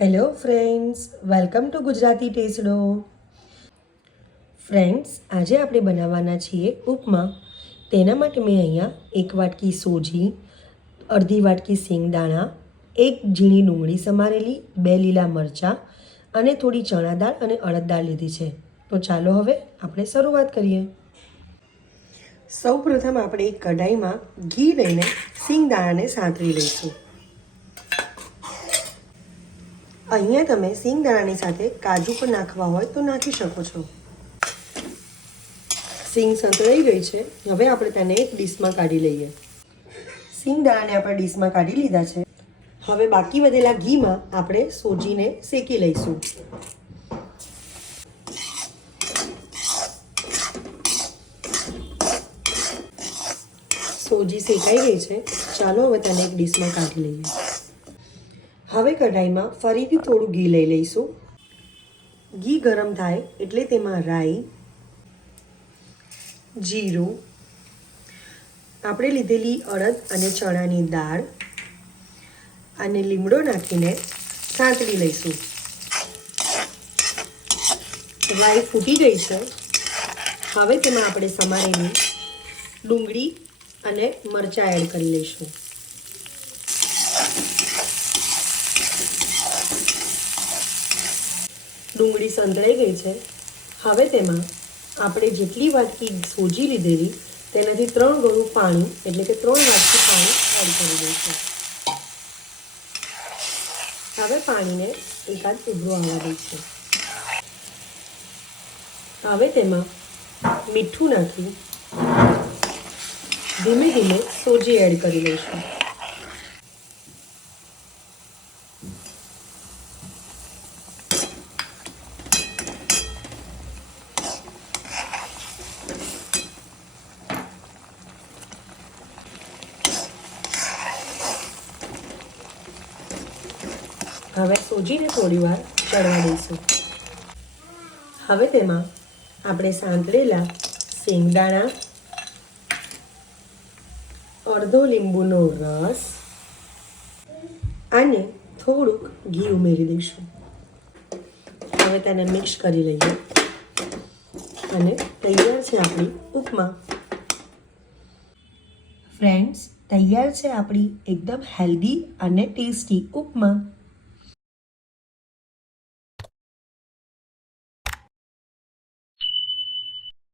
Hello friends, welcome to Gujarati ટેસ્ટો. Friends, આજે આપણે બનાવવાના છીએ ઉપમા. તેના માટે મેં અહીંયા 1 વાટકી સોજી, અડધી વાટકી સિંગદાણા, 1 ઝીણી ડુંગળી સમારેલી, 2 લીલા મરચાં અને થોડી ચણા દાળ અને અડદ દાળ લીધી છે. તો ચાલો હવે આપણે શરૂઆત કરીએ. સૌપ્રથમ આપણે એક કઢાઈમાં ઘી લઈને સિંગદાણાને સાંતળી લઈશું. અહીંયા તમે સિંગદાણાની સાથે કાજુ પણ નાખવા હોય તો નાખી શકો છો. સિંગ સંતળાઈ ગઈ છે. હવે આપણે તેને એક ડીશમાં કાઢી લઈએ. સિંગદાણાને આપણે ડીશમાં કાઢી લીધા છે. હવે બાકી વધેલા ઘીમાં આપણે સોજીને શેકી લઈશું. સોજી શેકાઈ ગઈ છે. ચાલો હવે તેને એક ડીશમાં કાઢી લઈએ. હવે કઢાઈમાં ફરીથી થોડું ઘી લઈ લઈશું. ઘી ગરમ થાય એટલે તેમાં રાઈ, જીરું, આપણે લીધેલી અડદ અને ચણાની દાળ અને લીમડો નાખીને સાંતળી લઈશું. રાઈ ફૂટી ગઈ છે. હવે તેમાં આપણે સમારેલી ડુંગળી અને મરચાં એડ કરી લઈશું. ડુંગળી સંતળાઈ ગઈ છે. હવે તેમાં આપણે જેટલી વાટકી સોજી લીધેલી તેનાથી 3 ગણું પાણી એટલે કે 3 વાટકી પાણી એડ કરી દઈશું. હવે પાણીને એકાદ ઉભરો આવવા દઈશું. હવે તેમાં મીઠું નાખી ધીમે ધીમે સોજી એડ કરી લઈશું. હવે સોજીને થોડી વાર ચડવા દઈશું. હવે તેમાં આપણે સાંતળેલા સિંગદાણા, અડધો લીંબુનો રસ અને થોડુંક ઘી ઉમેરી દઈશું. હવે તેને મિક્સ કરી લઈએ અને તૈયાર છે આપણી ઉપમા. ફ્રેન્ડ્સ, તૈયાર છે આપણી એકદમ હેલ્ધી અને ટેસ્ટી ઉપમા.